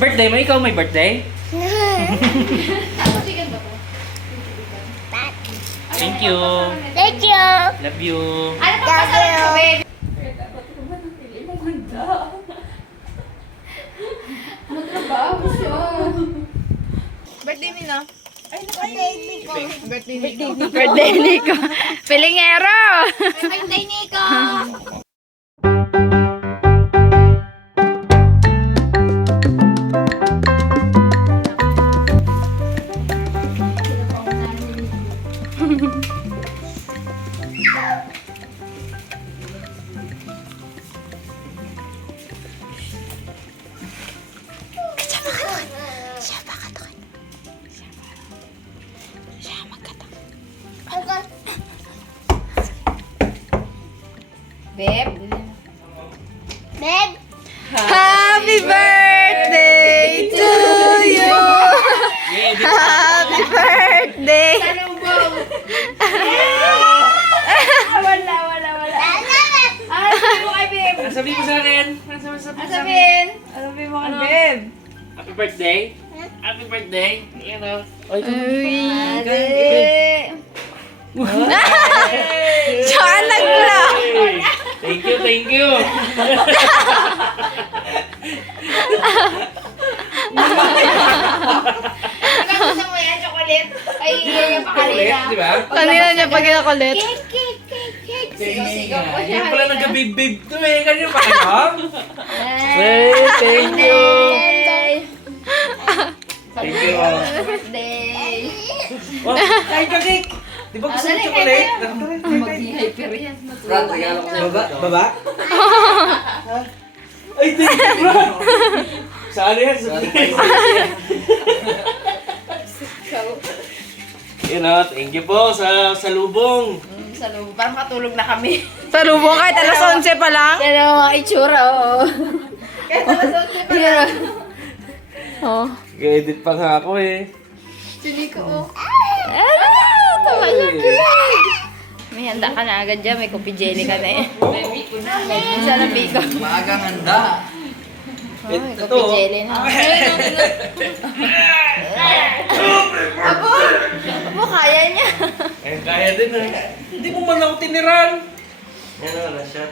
Birthday mo? Ikaw may birthday? Thank you. Thank you. Love you. Ano pa pasarap ka, babe? Magtrabaho siya. Birthday ni na. Birthday Nico. Pilingero. Birthday, Nico! Babe? Babe. Happy birthday to you! Happy birthday! Salubong! Wala. Ano sabi mo kay babe? Ano sabi mo sa akin? Ano sabihin? Ano ba yung mga babe? Happy birthday. Happy birthday. Ayan o. Oy, Saan nagla? Thank you, thank you. Ikaw gusto mo yan, chocolate? Ay, yung pakalina. Di ba? Kanina niya pag kinakulit. Cake. Sigaw po siya. Yan pala nagka-big-big to eh. Kanina pa kayo? Hey, thank you. Thank you. Birthday. Oh, kain ka, Dick. Di ba gusto mo chocolate? Mag-hyper yan. Brad, regalo ko sa'yo. Baba? Ay, thank you, Brad. Saan yan? Surprise. Yun o, thank you po sa salubong. Salubong. Parang matulog na kami. Salubong kahit alas 11 pa lang. Yan ang mga itsura, oo. Kahit alas 11 pa lang. Oh. Edit pa nga ako eh. Sili ko, oh. Tawa niya. May handa ka na agad dyan. May kopi jelly ka na eh. May ko na. Isa na biko. Maagang handa. Oh, may kopi jelly na. Abo, kaya niya. Eh, kaya din eh. Hindi mo man ako tiniran. Yan o, na siya.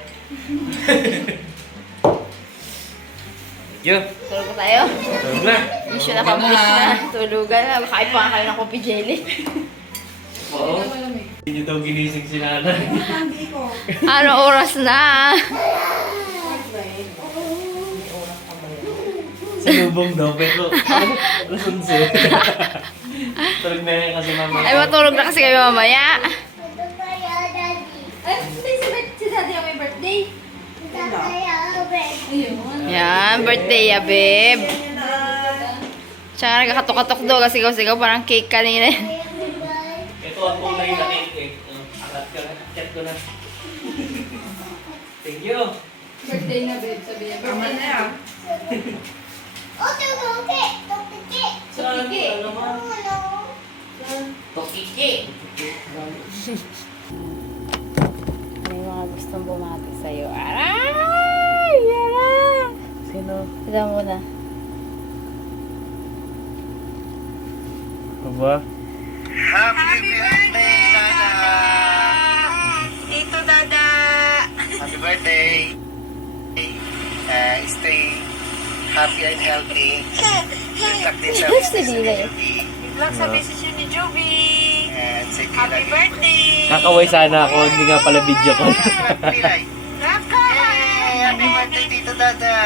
Thank you. Tulog pa tayo. Tulog na. Mission accomplished na. Tulugan na. Kain pa nga kayo ng kopi jelly. Oo. Hindi niyo daw ginising si nanay. Ano oras na? Salubong daw, pero alas 11. Tulog na yan kasi mama. Ay, matulog na kasi kayo mamaya. Ay, si Daddy ang may birthday. Yan, birthday ya, babe. Tsaka nagkakatok-katok daw kasi sigaw parang cake kanina. Ito ang kulay na cake eh. Akat ko na. Chat ko na. Thank you. Birthday na, babe. Sabi niya, birthday na yan. Saan? Ano mo? Tokiki. May mga gustong bumati sa'yo. Aray! Yan! Sino? Sila muna. Aba? Happy birthday, Dada! Tito Dada! Happy birthday! Stay happy and healthy. Good luck din sa Where's the business delay? ni Good luck sa business ni Joby! And say Happy birthday! Kakaway sana ako, hindi nga pala video ko. Pilay. Happy birthday, Tito Dada!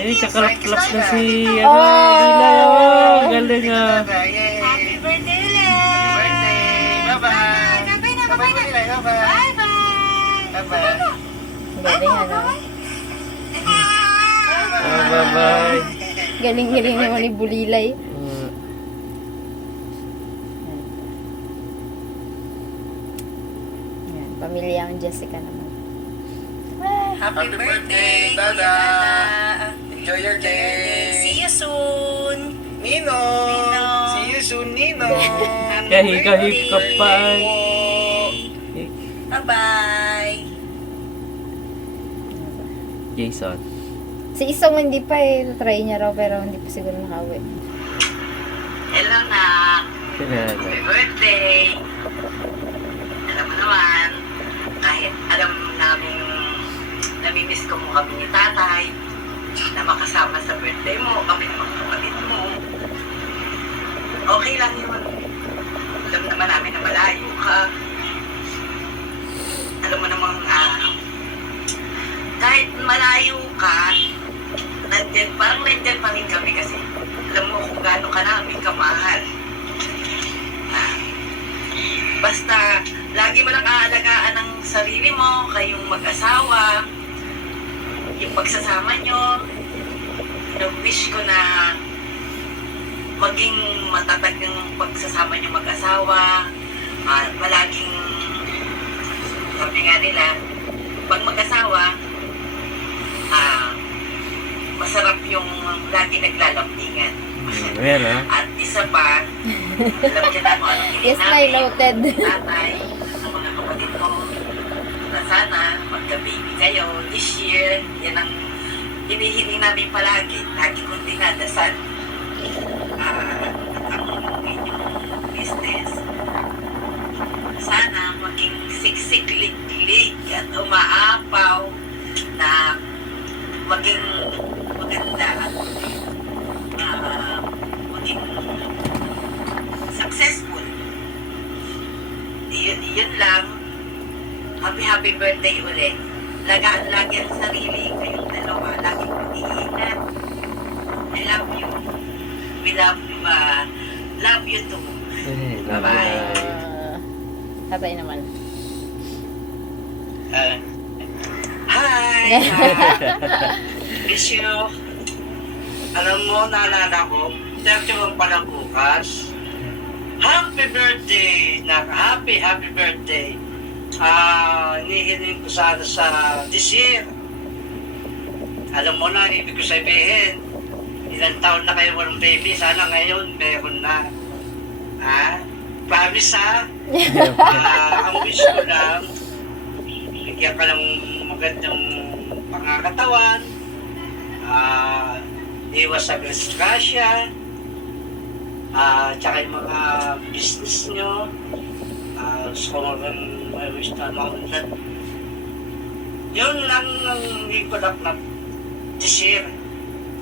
Eh, kakalaklak na si, Dila. Oh, galing ah. Dada, yay! Happy birthday ulit! Happy birthday! Bye-bye! Bye-bye na! Bye-bye, Pilay. Bye-bye! Bye-bye! Galing ano? Bye-bye. Galing-galing naman ni Bulilay. Yan, pamilyang Jessica naman. Happy birthday, Dada! Enjoy your day! See you soon! Nino! See you soon, Nino! Kahit ka pa. Bye-bye! Jason. Si Isong hindi pa eh. Try niya raw pero hindi pa siguro nakauwi. Hello na. Sinanay. Happy birthday. Alam mo naman, kahit alam namin namimiss ko mo kami ni tatay, na makasama sa birthday mo, kami ng mga kapatid mo. Okay lang yun. Alam naman namin na malayo ka. Alam mo namang, kahit malayo ka, parang nandyan pa rin kami kasi alam mo kung gaano ka namin kamahal. Basta, lagi mo lang aalagaan ng sarili mo, kayong mag-asawa, yung pagsasama nyo. Wish ko na maging matatag yung pagsasama nyo mag-asawa. Palaging, sabi nga nila, pag mag-asawa, masarap yung lagi naglalampingan. Ayan ha. At isa pa, alam niya na kung anong Yes, my noted. tatay, ng mga kapatid ko, na sana magka-baby kayo this year. Yan ang hinihiling namin palagi. Lagi kong dinadasal. Ang inyong business. Sana maging siksik-lig-lig at umaapaw na maging maganda at maging successful. Yun lang. Happy birthday ulit. Lagaan lagi ang sarili. Kayong dalawa. Lagi mag-iingat. I love you. We love you. Love you too. Bye-bye. Tatay naman. Hi! Miss you. Alam mo, naalala ko, 31 pa lang bukas. Happy birthday! Happy birthday! Hinihiling ko sana sa this year. Alam mo na, ibig ko sabihin, ilang taon na kayo walang baby, sana ngayon meron na. Promise ha? Ang wish ko lang, bigyan ka ng magandang pangakatawan, iwas sa grasya, tsaka yung mga business nyo, gusto ko may wish na maunlad. Yun lang ang hindi ko dapat this year.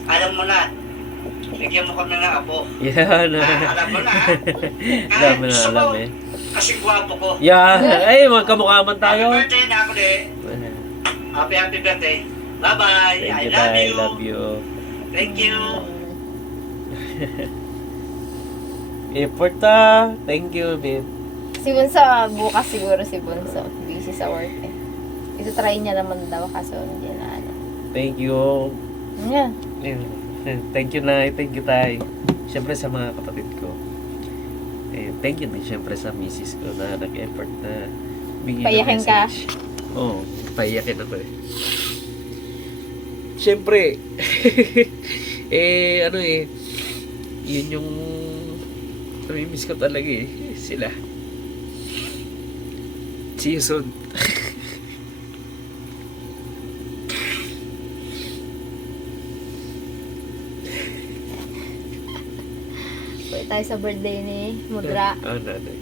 Alam mo na, bigyan mo kami ng apo. Yan. Alam mo na. Alam mo na, Gusto alam ko, eh. kasi gwapo ko. Yan. Ay, magkamukha man Happy tayo. birthday na ako eh. Happy birthday. Bye-bye. Thank I you, love Tay. you. Love you. Thank you. Effort Thank you, babe. Si Bunso, bukas siguro si Bunso. Busy sa work eh. Ito try niya naman daw kaso hindi na ano. Thank you. Yeah. Thank you, Nay. Thank you, Tay. Siyempre sa mga kapatid ko. Thank you din siyempre sa misis ko na nag-effort na bigyan ng Payakin ka? message. Oo, payakin ako eh. Siyempre, yun yung namimiss ko talaga eh. Sila. See you soon. Pwede tayo sa birthday ni Mudra. Nanay.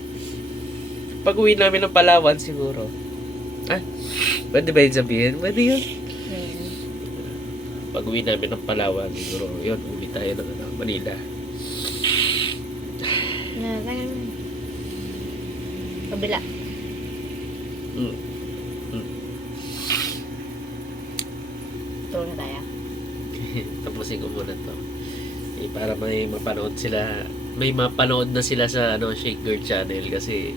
Pag uwi namin ng Palawan siguro. Pwede ba yun sabihin? Pwede yun. Pag uwi namin ng Palawan siguro, yun, uwi tayo ng Manila. Kabila. Tulong na tayo. Tapusin ko muna to. Para may mapanood sila, may mapanood na sila sa Shake Girl channel kasi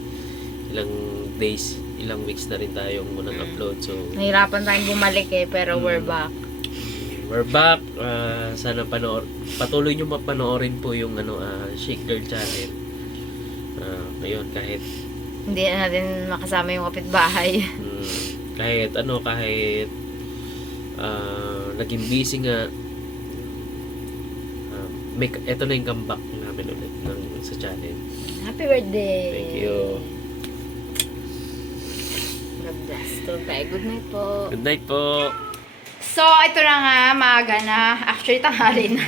ilang days, ilang weeks na rin tayong munang upload. So, Nahirapan tayong bumalik eh, pero we're back. We're back. Sana patuloy nyo mapanoorin po yung Shake Girl channel. Ngayon, kahit Hindi na natin makasama yung kapitbahay. kahit naging busy nga, ito na yung comeback namin ulit sa channel. Happy birthday! Thank you. God bless. Tulog tayo. Good night po. Good night po. So, ito na nga, maaga na. Actually, tanghali na.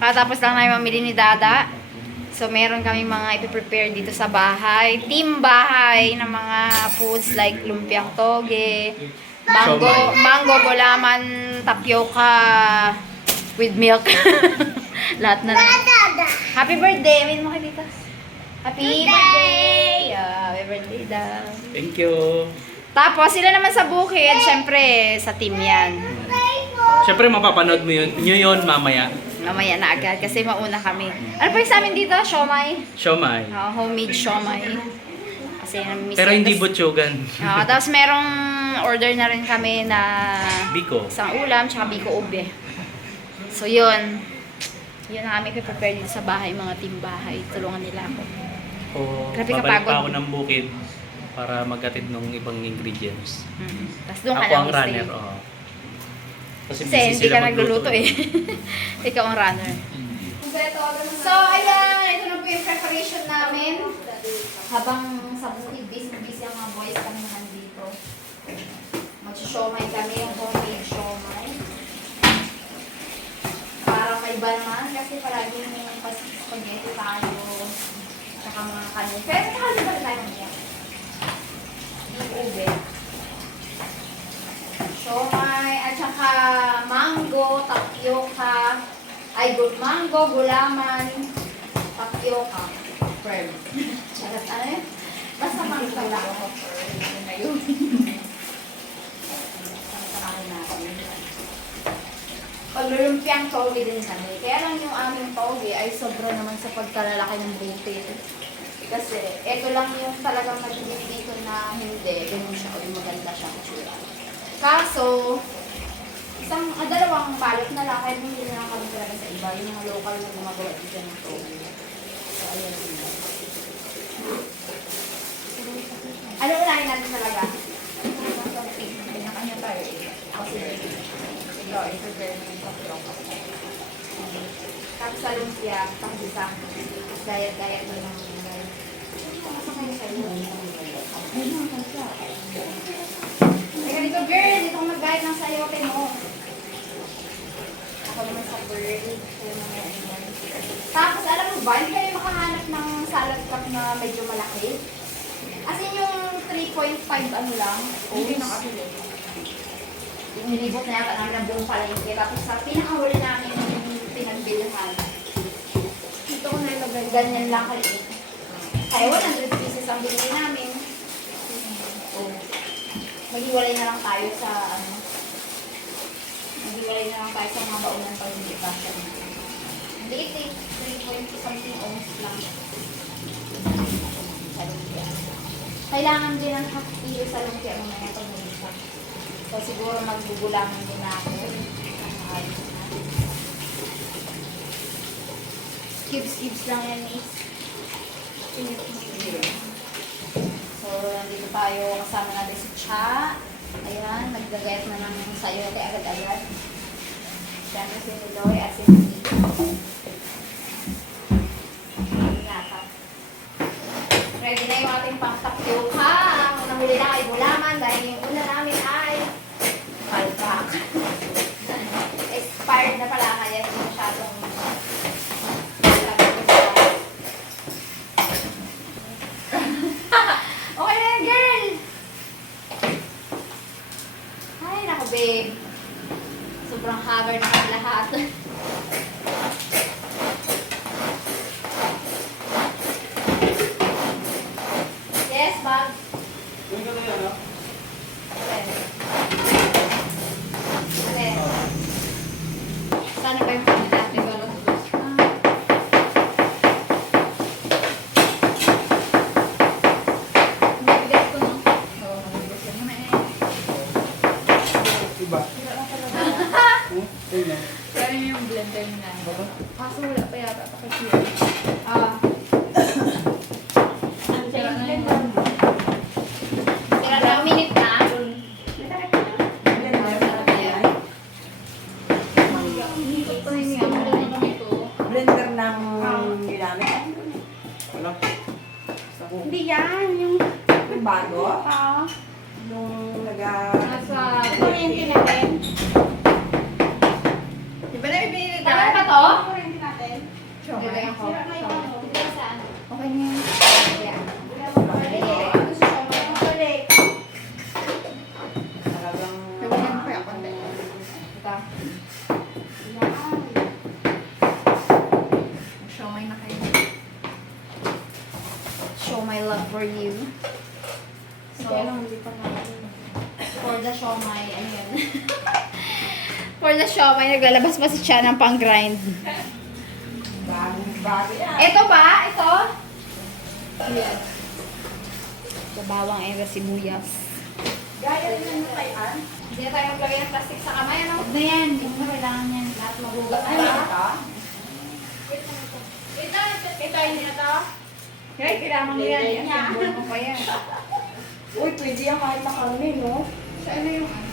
Katapos lang namin mamili ni Dada. So, meron kami mga ipiprepare dito sa bahay. Team bahay ng mga foods like lumpiang toge, mango, gulaman, tapioca with milk. Lahat na. Happy birthday! Amin mo kay dito. Happy birthday! Yeah, happy birthday daw. Thank you. Tapos, sila naman sa bukid, syempre, sa team yan. Siyempre, mapapanood mo nyo yun mamaya. Mamaya na agad kasi mauna kami. Ano pa yung sa amin dito? Siomay? Siomay. Homemade siomay. Kasi namiss Pero ko. hindi Tas- butsugan. Tapos merong order na rin kami na Biko. isang ulam, tsaka biko ube. So yun. Yun na kami prepare dito sa bahay, mga team bahay. Tulungan nila ako. O, Grabe babalik kapagod. pa ako ng bukid para magkatid ng ibang ingredients. Tapos doon ka Ako lang ang runner. stay. Oo. Kasi Kasi hindi sila ka magluto nagluluto eh. Ikaw ang runner. So, ayan. Ito na po yung preparation namin. Habang sa bukid, busy ang mga boys kami nandito. Mag-siomay kami, yung homemade siomay. Para may iba naman, kasi palagi yung spaghetti tayo. Saka mga kanin. Pero nakaliba na tayo niya. Yung ube. Siomay, at saka mango, tapioca, mango, gulaman, tapioca, firm. Charot, ano yun? Basta mango lang ako, firm. Yun na yun. Sasakain natin. Paglulumpiang toge din kami. Kaya lang yung aming toge ay sobra naman sa pagkalalaki ng butil. Kasi ito lang yung talagang nagiging dito na hindi. Ganun siya o yung maganda siya. Kaso, dalawang balot na lang, kahit hindi na lang kami talaga sa iba, yung mga local na gumagawa dito ng toge. So, ayan sila. Ano unahin natin talaga? Pinakanya tayo eh. Kasi, ikaw, i-prepare mo yung tapioca. Tapos sa lumpia, pang-isa. Gayat-gayat mo ng mga. Asa kayo sa'yo? Ayun, kansa. Teka dito, girl. Dito kong mag-guide ng sayote mo. Ako naman sa bird. Tapos, alam mo ba, hindi kayo makahanap ng salad cup na medyo malaki? As in yung 3.5 ano lang. Hindi nakabili. Nilibot na yata namin ang buong palengke. Tapos sa pinakahuli namin yung pinagbilihan. Ito ko na ilagay. Ganyan lang kaliit. Kaya 100 pieces ang binili namin. Maghiwalay na lang tayo sa ano. Maghiwalay na lang tayo sa mga baunan pag hindi pa siya. Liit eh. 3.0 something ounce lang. Sa lumpia. Kailangan din ng half kilo sa lumpia mo na pag may isa. So siguro magbubulangan din ako. Ayos na. Cubes lang yan is. So nandito tayo kasama natin si Cha. Ayan, naggagayat na ng sayote agad-agad. Siyempre si Niloy at si Nito. Ready na yung ating pang-tapioca. Ang nahuli na ay gulaman dahil yung una namin ay palpak. Expired na pala kaya hindi masyadong okay na yan, girl! Ay, naku, babe. Sobrang haggard na kami lahat. Yes, Bob. Okay. Sana ba yung pwede natin ba? Nabigat ko, no? Oo, nabigat ko na eh. Diba? Kaya yung blender na. Kaso wala pa yata. Tira na, minute na. Blender ng ginamit. Ano? Hindi yan. Yung Yung bago. ah, Yung nasa kuryente na rin. ba na may binili ka? Tama ba to? Hindi natin. Gagawin ko. Hindi na saan. Okay na yan. Yeah. Talagang... Gagawin ko kaya konti. Ito. Show my na kayo. Show my love for you. So, for the show my, ano yun? For the show my, naglalabas pa si Chia ng pang-grind. Bago yan. Ito ba? Ito? Yes. Sa bawang ega sibuyas. Gaya rin ang natayan. Hindi na tayo maglagay ng plastic sa kamay. Ano? Huwag na yan. Hindi mo na kailangan yan. Lahat magugat. Ano ito? Ito, hindi na to. Kaya kailangan mo yan. Lagay niya. Simbol mo pa yan. Uy, pwede yan kahit makarami, no? So, ano yung ano?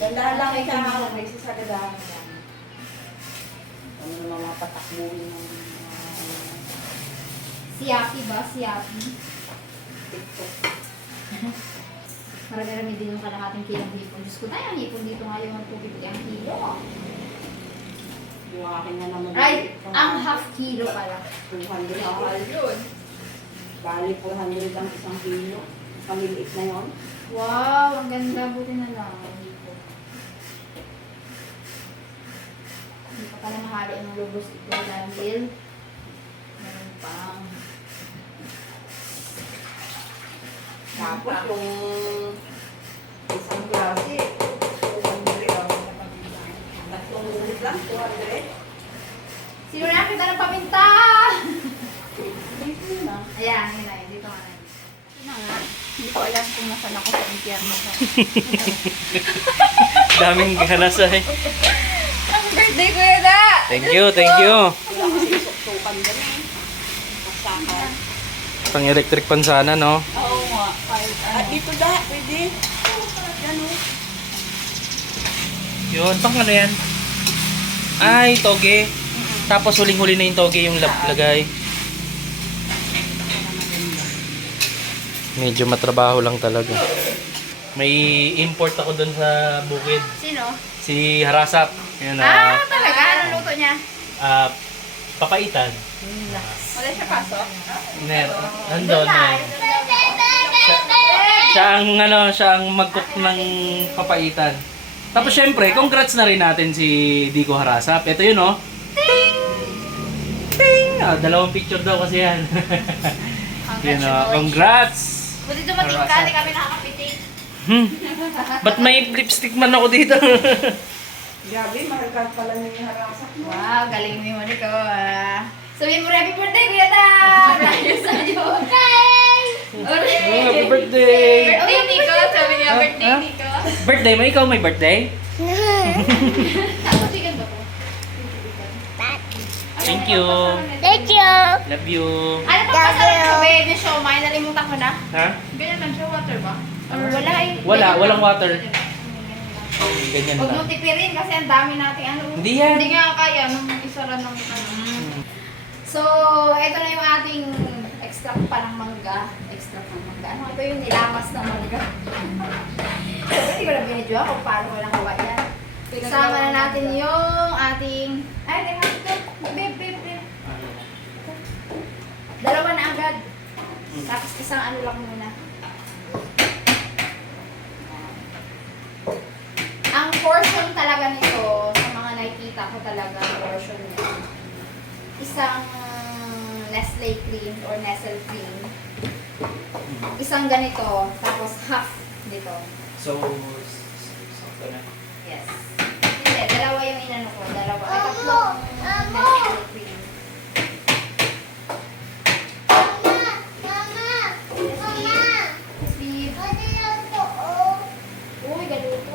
Dandahan lang ay kaya may sasagadahan yan. Ano naman mga patakbuhin ng Siyaki ba? Siyaki. TikTok. Marami-rami din yung kalahating kilong hipon. Diyos ko tayo, ang hipon dito ngayon ang 250 ang kilo. Yung akin na naman. Ay, ang half kilo pala. 200 ako. Mahal yun. Bali, 400 ang isang kilo. Pamiliit na yon. Wow, ang ganda. Buti na lang. Hipon. Hindi pa pala mahalo ng lubos ito dahil meron pang Tapos yung isang klase, 200 ako. Tatlong ulit lang, 200. sino na kita ng paminta? Dito na. Ayan, yun na. Dito nga na. Yun nga. Hindi ko alam kung nasan ako sa impyerno ko. Daming ganas eh. Ang birthday ko yun na! Thank you, thank you. Wala kasi suksukan dyan eh. Masakan. Pang electric pan sana, no? Oo nga. At dito da, pwede. Yan o. Yun, pang ano yan? Ay, toge. Tapos huling-huli na yung toge yung lagay. Medyo matrabaho lang talaga. May import ako dun sa bukid. Sino? Si Harasap. Yun Talaga? Anong luto niya? papaitan. Wala siya pasok? Nandun eh. Siya ang mag-cook ng papaitan. Tapos syempre, congrats na rin natin si Dico Harasap. Ito yun oh. Ting! Ting! Dalawang picture daw kasi yan. Yun oh, congrats! Buti dumating ka, hindi kami nakakapitik. Ba't may lipstick man ako dito? Grabe, mahal ka pala niya yung harasak mo. Wow, galing mo yung Monica ah. Sabihin mo, happy birthday, Kuya Tam! Dahil sa'yo. Hi! Happy birthday! Birthday, Nico. Sabi niya, birthday, Ha? Nico. Birthday mo? Ikaw may birthday? Tapos, chicken ba to? Thank you. Thank you. Love you. Ano pa masarap ko, baby? Siomay, nalimutan ko na. Ha? Ganyan lang siya, water ba? Or wala eh. Walang water. Ganyan Huwag lang. mo tipirin kasi ang dami nating ano. Hindi yan. Hindi nga kaya nung isara ng ano. So, ito na yung ating extract pa ng mangga. Extract ng mangga. Ano ito yung nilamas ng mangga? Hindi ko na binidyo kung paano ko lang gawa yan. Sama na natin yung ating... Ay, teka ito. Babe. Dalawa na agad. Tapos isang ano lang muna. Ang portion talaga nito, sa mga nakikita ko talaga, portion niya, isang Nestle cream or Nestle cream, isang ganito, tapos half dito. So, sakto na. Yes. Hindi, dalawa yung inano ko, dalawa. Ay, tatlong Nestle cream. Uy, galuto.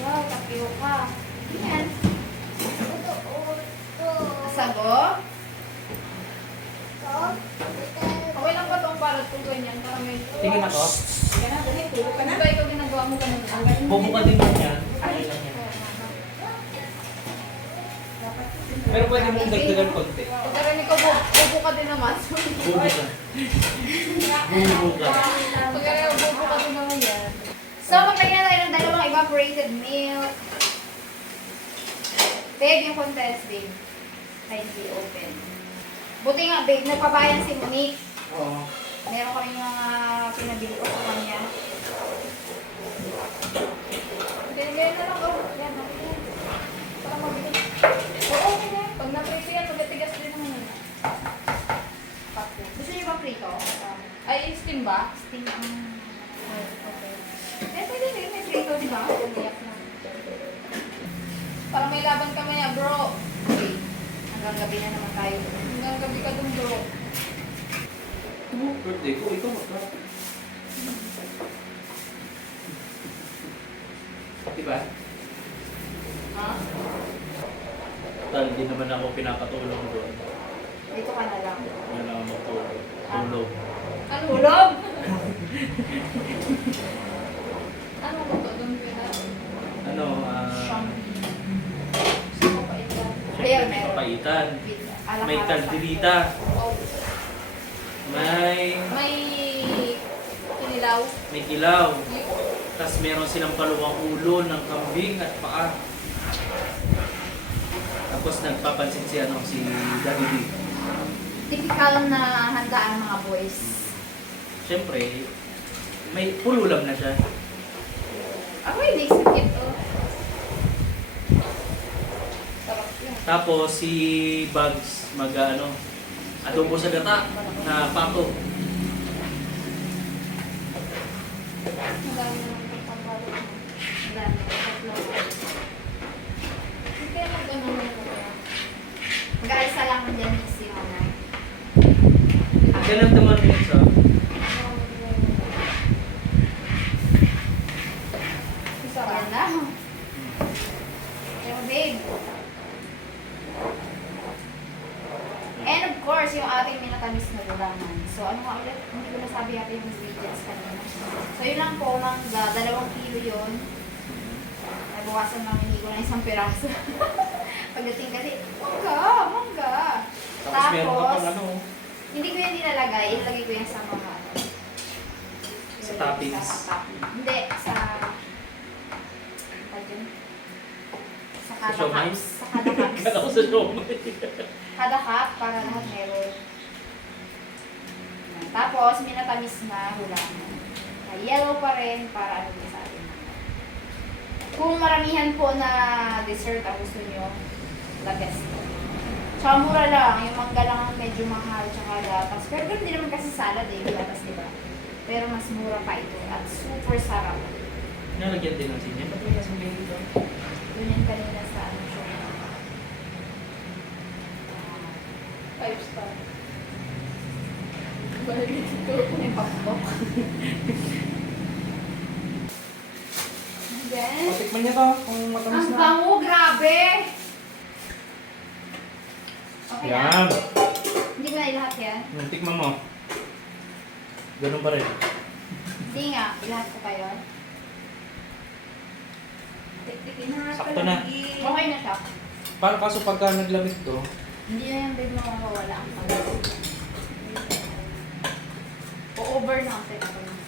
Wow, tapioca. Yan. Asago? Okay lang ba itong parot kung ganyan? Para may... Tingin ako. Kaya na, dali, tulog ka na. Ano ba ikaw ginagawa mo ganun? Ang galing. Bubuka din man yan. Okay lang yan. Pero pwede mong dagdagan konti. Pagkarinig ko, bubuka din naman. Bubuka. Bubuka. Pagkarinig ko, bubuka din naman yan. So, maglagyan tayo ng dalawang evaporated milk. Babe, yung contents, babe. Kindly open. Buti nga, babe, nagpabayan si Monique. Oo. Meron kami mga pinabili ko sa kanya. Ganyan na lang, oh. Yan, okay. Para mabili. Oo, okay na. Pag na-prito yan, magatigas din naman yun. Papo. Gusto niyo ba prito? Ay, steam ba? Steam ang... Okay. Eh, pwede rin. May prito, di ba? Umiyak na. Para may laban kami niya, bro. Okay. Hanggang gabi na naman tayo. Hanggang gabi ka dun, bro. Birthday ko, ikaw magka. Diba? Ha? Dahil di naman ako pinapatulong doon. Dito ka na lang. Yan lang ang magtulong. Tulog. Ano? Hulog? Ano mo to? Doon pina? Ano, Ayun, meron. papaitan. Alakala May sa- kalderita. Oh. May Kinilaw. may kilaw. Tapos meron silang paluwang ulo ng kambing at paa. Tapos nagpapansin si Daddy D. Typical na handaan mga boys. Siyempre, may pululam na siya. Ako yung naisip ito. Sarap yan. Tapos si Bugs adobo sa gata na pato. Ang dami naman itong pambalo. Ang dami. Tatlo. Hindi kaya mag-ano mo na kaya. Mag-aisa lang dyan si Mama. Ganun naman yun sa Sarap. Yan na. Pero babe. And of course, yung ating minatamis na gulaman. So, ano nga ulit? Hindi ko nasabi yata yung ingredients kanina. So, yun lang po, mangga. 2 kilo yun. Nabukasan namin hindi ko na 1 piraso. Pagdating kasi, mangga. tapos meron ka pang Hindi ko yan nilalagay. Ilalagay ko yan sa mga Sa toppings. Hindi, sa... Ano yun? Sa kada siomai? cups. Sa kada cups. Kala ko sa siomai. Kada cup, para lahat meron. Yan. Tapos, minatamis na hulaman. Yellow pa rin, para ano yung sa atin. Kung maramihan po na dessert ang gusto nyo, the best po. Tsaka mura lang, yung mangga lang ang medyo mahal, tsaka gatas. Pero ganun din naman kasi salad eh, gatas diba? Pero mas mura pa ito at super sarap. Nalagyan din ng sinya. Ba't may kasing dito? Yun kanina sa ano siya. 5 star. Balik ito. May pakbok. Then, Tikman niya to kung matamis ang na. bango, grabe! Okay Yan. na? Hindi ko na ilahat yan? Tikman mo. Ganun pa rin. Hindi nga, ilahat ko pa yun. Tiktikin na. Sakto na. Okay na siya. Para kaso pagka naglamig to, Hindi na yung babe na mawawala ang pangalan. O-over na kasi ako ng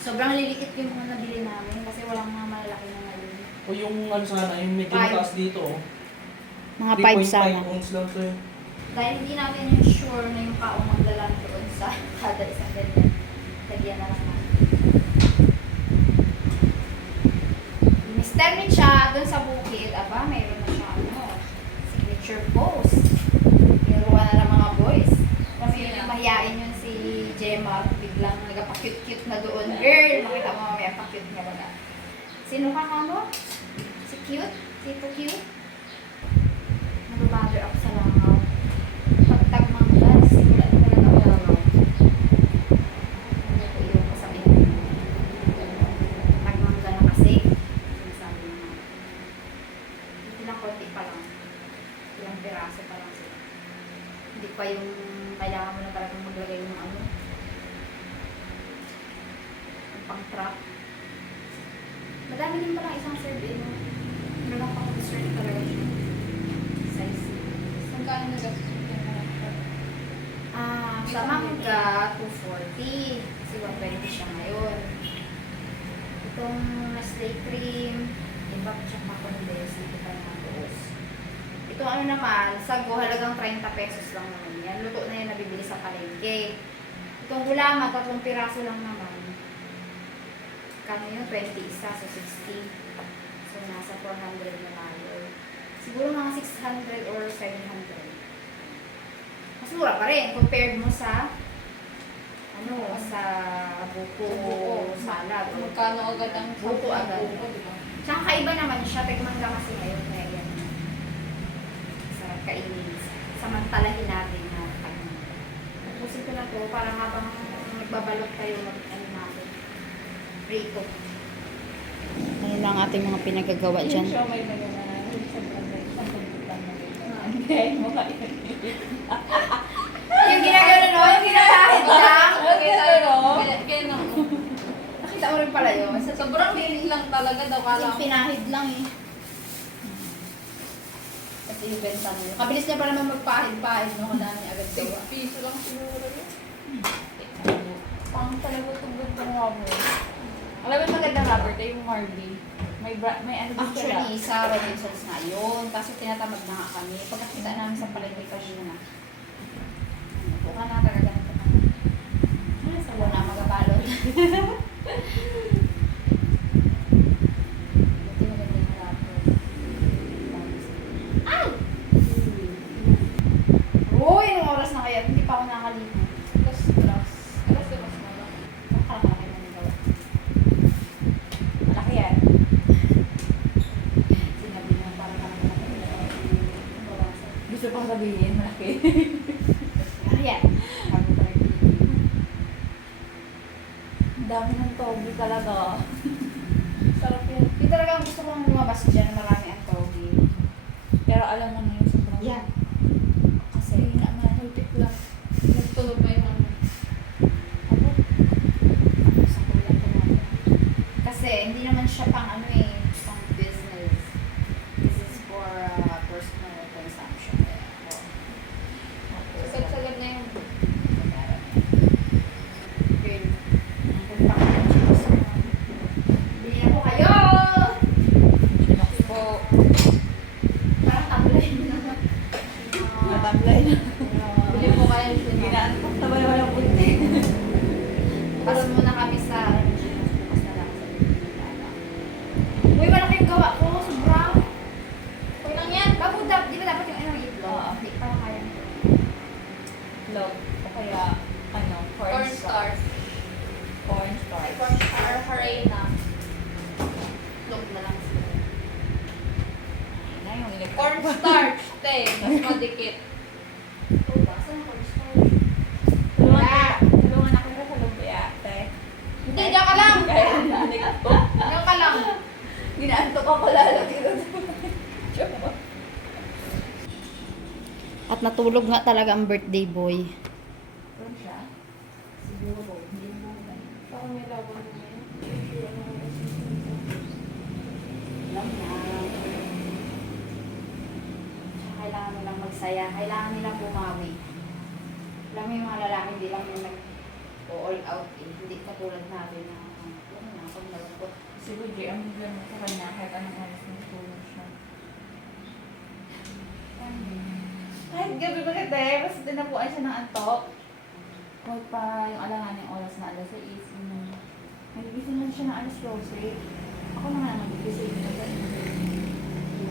sobrang lilikit yung mga nabili namin kasi walang mga malalaki na ngayon. o yung sana, yung medyo Five. mataas dito, oh. Mga 3.5 ounce lang to eh. Dahil hindi natin yung sure na yung kaong maglalang doon sa kada isang ganyan. Lagyan na lang natin. Mr. Micha, doon sa bukid, aba, mayroon na siya signature pose. Niruan na ng mga boys. Kasi yung mahiyain yun si Gemma, biglang nagpa-cute-cute na doon. Girl, makita mo mamaya pa-cute niya baga. Sino ka mo? Si cute? Si cute? Nag-bother ako sa langaw. Pagtagmanggas, wala na talaga ako langaw. Ano ko yung kasabihan? Tagmangga na kasi. Sinasabi naman. Ilang konti pa lang. Ilang piraso pa lang sila. Hindi pa yung kailangan mo na talagang maglagay ng ano. Yung pang-trap. Madami din palang isang serve eh. Ano lang pang dessert talaga siya. Size. Magkano na gastos mo yan? Sa mangga, 240. Kasi 120 siya ngayon. Itong Nestle cream, iba pa siya pa Bondes, dito pa naman doos. Ito ano naman, sago halagang 30 pesos lang naman yan. Luto na yan nabibili sa palengke. Itong gulaman, 3 piraso lang naman. Kano yun? 20 isa, so 60. So nasa 400 na tayo. Siguro mga 600 or 700. Mas mura pa rin compared mo sa sa buko salad. Magkano agad ang Buko agad. buko, di ba? Tsaka kaiba naman siya, tikman ka kasi ngayon kaya yan. Sarap kainin. Samantalahin natin na tapusin ko na to para habang nagbabalot kayo natin. Rito. Ano lang ating mga pinagagawa dyan. Siya may magana. Okay, mukha yun. Yung ginagano no? Yung ginagahit lang. Okay, tayo. Kaya nang, Nakita mo rin pala yun. sa sobrang liit lang talaga daw. Kala Yung pinahid lang eh. Kasi yung benta mo. Kabilis niya pa naman magpahid-pahid, no? Kung dami agad gawa. 6 piso lang siguro yun. Pang talaga tugod ng rubber. Alam mo magandang rubber tayo yung Marby. May ano din sila. Actually, sa Robinsons nga yun. Kaso tinatamad na nga kami. Pagkakita namin sa palengke kasi na. Buka na talaga ganito ka na. Sa wala magabalot. Buti maganda yung rubber. Ay! Uy, anong oras na kaya? Hindi pa ako nakalimutan. Alas 2 na lang. Nakalaki na yung gawa. Malaki yan. Sinabi na parang Gusto pang sabihin, malaki. Ayan. Bago pa rin. Ang dami ng togi talaga. Sarap yun. Yung talagang gusto kong lumabas dyan, marami ang togi. Pero alam mo na yung sobrang. Yan. Kasi naman. Multik lang. Nagtulog na yung ano. Sa kulang ko naman. Kasi hindi naman siya pang ano eh, pang business. This is for personal consumption. Sagad na yung Girl, ang pagpapakita chips. Bili ako kayo! Chinox po. Parang tablay na. Natablay na. bili mo kayo yung Ginaan ko. Tabay walang punti. Pas muna kami sa bukas na lang sa Pilipinas. Uy, malaki yung gawa ko. Sobrang. Okay lang yan. Bago di ba dapat yung ano itlog? Oo. Hindi pa kaya. Log. O kaya, ano, Corn starch. Corn starch. Corn starch. Harina. Itlog na lang siguro. Na yung electric. Corn starch. Te, mas madikit. Oh, basa ng corn starch. Tulungan ako na sa lumpia, te. Hindi, diyan ka lang. Kaya narinig ko. Diyan ka lang. Ginaantok ako lalo dito. At natulog nga talaga ang birthday boy. Ano siya? Siguro. Hindi mo ba? Baka may laban mo yan. Alam na. Tsaka kailangan nilang magsaya. Kailangan nilang bumawi. Alam mo yung mga lalaki, hindi lang yung nag-all out eh. Hindi katulad natin na, alam mo na, pag nalungkot. Siguro, ang gano'n sa kanya, kahit anong oras na tulog siya. Kahit gabi ba kita eh, basta tinapuan siya ng antok. Kahit pa yung alanganing oras na alas 6, nagigising lang siya ng alas 12. Ako na nga nagigising na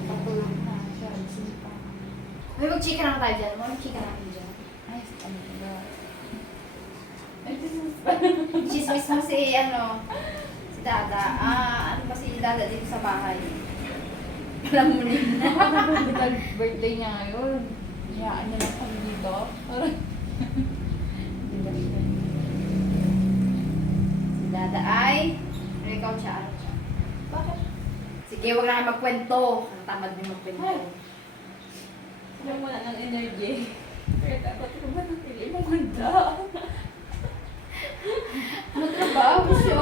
patulog na siya, gising pa. May mag-chika na tayo dyan. Mag-chika natin dyan. Ay, ano ba? Ay, Chismis mo si, si Dada. Ano ba si Dada dito sa bahay? Alam mo na. birthday niya ngayon. Iyaan niya lang kami dito. Parang, Si Dada ay, ano ikaw siya? Ano siya? bakit? Sige, huwag na kayo magkwento. Ang tamad din magkwento. Ay. Alam mo na ng energy. Pero dapat ko ba nang pili mong ganda? Ano trabaho siya?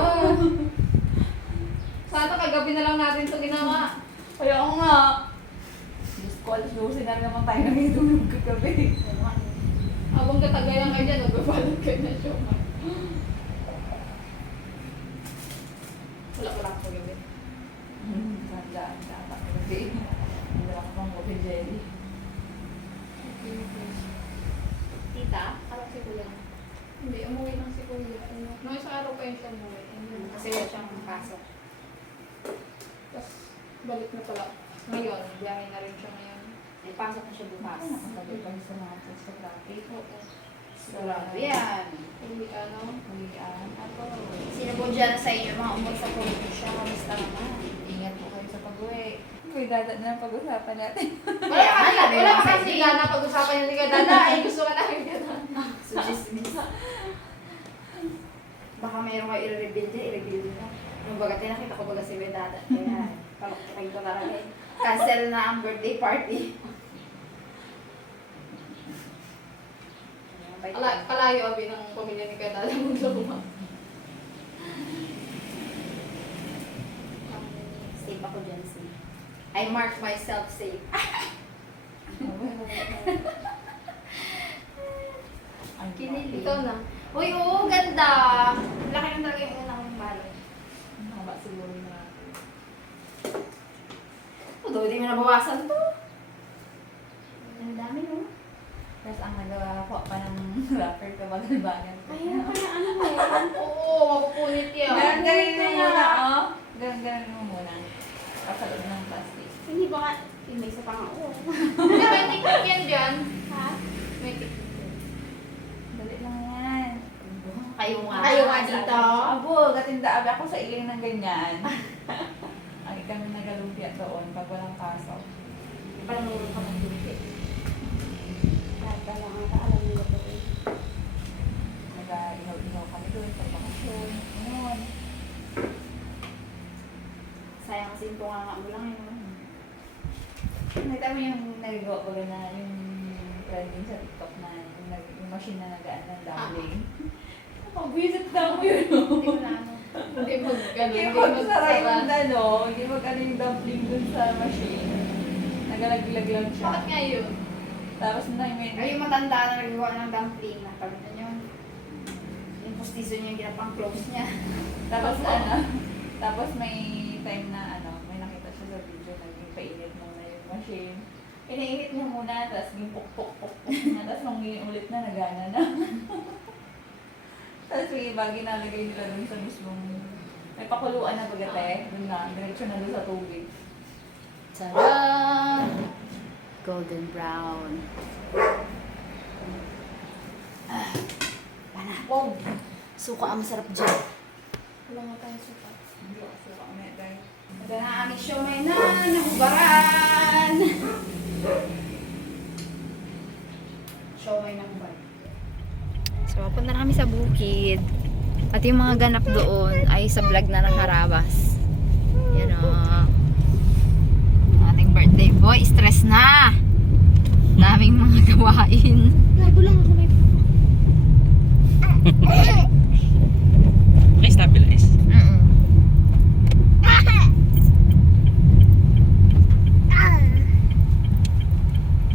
Sana kagabi na lang natin ito ginawa. Kaya ako nga. Diyos ko, alas 12 na naman tayo nangitulog kagabi. Habang katagayan kayo dyan, nagbabalot kayo na siya. Wala ko lang kagabi. Ganda. jelly. Tita? Alam si Kuya. Hindi, umuwi lang si Kuya. Nung isang araw pa yun siya umuwi. Kasi wala siyang pasok. Tapos, balik na pala. Ngayon, biyahe na rin siya ngayon. May pasok na siya bukas. Ay, nakasabay pa sa mga sa traffic. Grabe yan. Uwi, ano? Hulian. Ako. Sino po dyan sa inyo mga umot sa probinsya? Kamusta naman? Ingat po kayo sa pag-uwi. Kuya Dada na ang pag-usapan natin. Wala pa kasi na pag-usapan niya ni Kuya Dada. Ay, gusto ka namin gano'n. So, chismis. Baka mayroon kayo i-rebuild din, i-rebuild din na. Nung baga, tinakita ko baga si Wedada. Kaya, palakitakin ko talaga eh. Cancel na ang birthday party. Kalayo abi ng pamilya ni Kuya Dada mong luma. Safe ako dyan, safe. I mark myself safe. Kinili. Ito na. Uy, oo, ganda. Laki ng talaga yung unang balot. Ang haba siguro na. Although, hindi mo nabawasan to. Ang dami, no? Tapos ang nagawa ko pa ng wrapper ka bagal-bagal. Ayun pala, ano mo yan? Oo, mapupunit yan. Ganun mo muna, oh. Ganun mo muna. Kasalod ng plastic. Hindi ba ka, may isa pa nga, oo. Hindi, may tiktok yan dyan. Ha? May tiktok. Dali lang yan. Kayo nga. Kayo nga dito. Abo, gatinda abi ako sa iling ng ganyan. Ay, kami nagalumpia doon pag walang pasok. Parang nulong ka mag-duty. Kaya lang ata, alam nila to eh. Nag-inaw-inaw kami doon pag bakasyon. Ganun. Sayang kasi yung tunganga mo lang yun. Nakita mo yung nag-go ko na yung trending sa TikTok na yung machine na nagaan ng dumpling. Pag-visit na mo yun. Hindi ko na ano. Hindi mo gano'n. Hindi magsara yung hindi mag-ano yung dumpling dun sa machine. Nagalaglag lang siya. Bakit nga yun? Tapos na may... Ay, yung matanda na nagawa ng dumpling na pag yun. Yung postizo niya yung ginapang close niya. Tapos may time na may nakita siya sa video naging painit muna yung machine. Pinainit niya muna, tapos yung puk-puk-puk na, tapos nung ulit na, nagana na. Tapos yung iba, ginalagay nila dun sa mismong... May pakuluan na bagate, dun na, diretso na dun sa tubig. Tara! Golden brown. Wow! Suka ang masarap dyan. Wala nga tayo suka. Hindi ko kasi ako may guys. Ito na ang aming siomay na nahubaran. Siomay na hubar. So, punta na kami sa bukid. At yung mga ganap doon ay sa vlog na nakarabas. Yan o. Ating birthday boy, stress na. Daming mga gawain. Lago lang ako may... Okay, stabilize.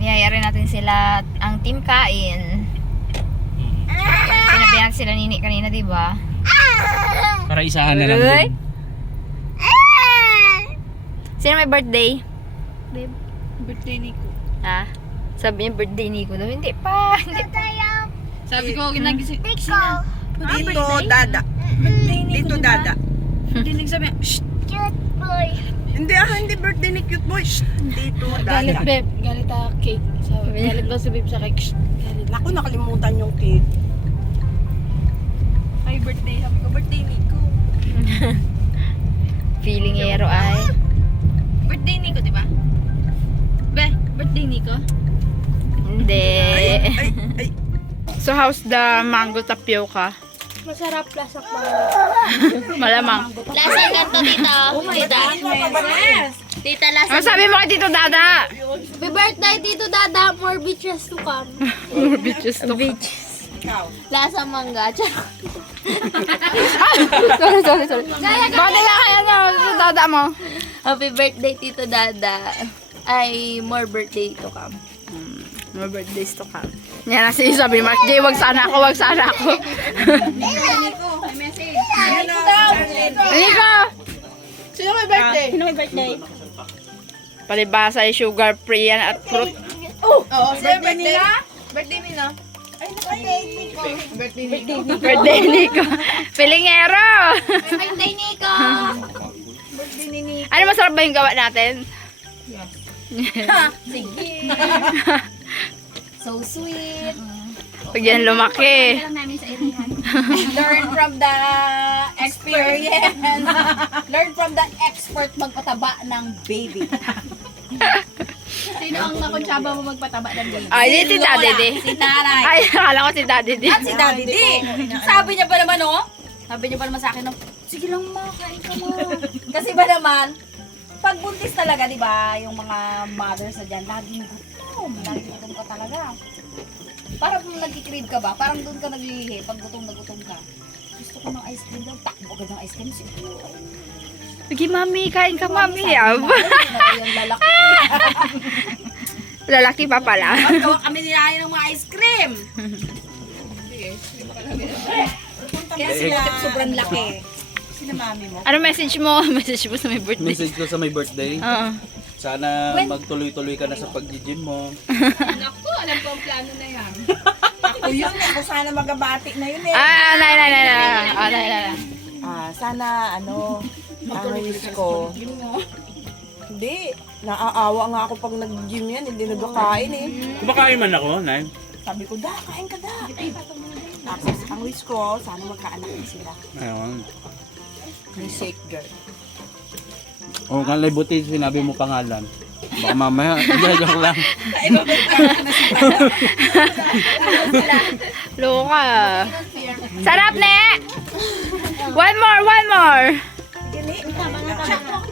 Niyayari natin sila ang team kain. Sinabihan sila nini kanina, di ba? Para isahan na lang Uy. din. Sino may birthday? Babe, birthday ni ko. Ha? Sabi niya birthday ni ko daw. Hindi pa. Hindi pa. Sabi ko, ginagising. Dito, Dada. Dito, Dada. Dinig sabi, shh, Hindi birthday ni Cute Boy. Shh, Dito, galit Dada. babe, galit cake. Sabi, galit daw si babe sa cake. Shh, galit. Naku, nakalimutan yung cake. Ay, birthday. Sabi ko, birthday ni ko. Feeling yero ay. Birthday ni ko, di ba? Be, birthday ni ko? Hindi. Ay. So how's the mango tapioca? Masarap, lasak pa. Malamang. Lasa ganito dito. Oh my God. Tita, lasa. Ano sabi mo kay Tito Dada? Happy birthday, Tito Dada. More beaches to come. More bitches to Lasa mangga. sorry. Bakit nga kaya na Tito Dada mo? Happy birthday, Tito Dada. Ay, more birthday to come. More birthdays to come. Yan na sabi ni Mark J, wag sana ako. Nico! Sino may birthday? Sino may birthday? Palibasa ay sugar free yan at fruit. Oo, sa'yo birthday na? Birthday ni na? Ay, birthday ni Nico. Birthday ni ko. Pilingero! Birthday, Nico! Birthday ni Nico. Ano masarap ba yung gawa natin? Sige. So sweet. Pag yan lumaki. Lang namin sa irihan. Learn from the experience. Learn from the expert magpataba ng baby. Sino ang nakuntsaba mo magpataba ng baby? Ay, di si Daddy Di. Si Taray. Ay, akala ko si Daddy Di. At si Daddy D. Sabi niya pa naman, oh. Sabi niya pa naman sa akin, sige lang ma, kain ka ma. Kasi ba naman, pag buntis talaga, di ba, yung mga mothers na dyan, laging gutom ka talaga. Parang nag-crave ka ba? Parang doon ka naglilihi pag gutom na gutom ka. Gusto ko ng ice cream daw. Takbo ka ng ice cream. Siguro. Sige, mami, kain ka, mami. Ab. Yung lalaki. Lalaki pa pala. Gawa kami nila ng mga ice cream. Kaya sila sobrang laki. Sino mami mo? Ano message mo? Message mo sa may birthday. Message ko sa my birthday. Oo. Sana magtuloy-tuloy ka na sa pag-gym mo. Naku, alam ko ang plano na yan. Ako yun eh. Ako sana magabati na yun eh. Nay. Sana ano, ang wish ko. Hindi. Naaawa nga ako pag nag-gym yan. Hindi nagkakain eh. Kumakain man ako, Nay. Sabi ko, kain ka da. Tapos ang wish ko, sana magkaanak na sila. Ayun. Ni Shake Girl. O, kalay buti sinabi mo pangalan. Baka mamaya, joke lang. Loka. Sarap, ne! One more! Sakto ako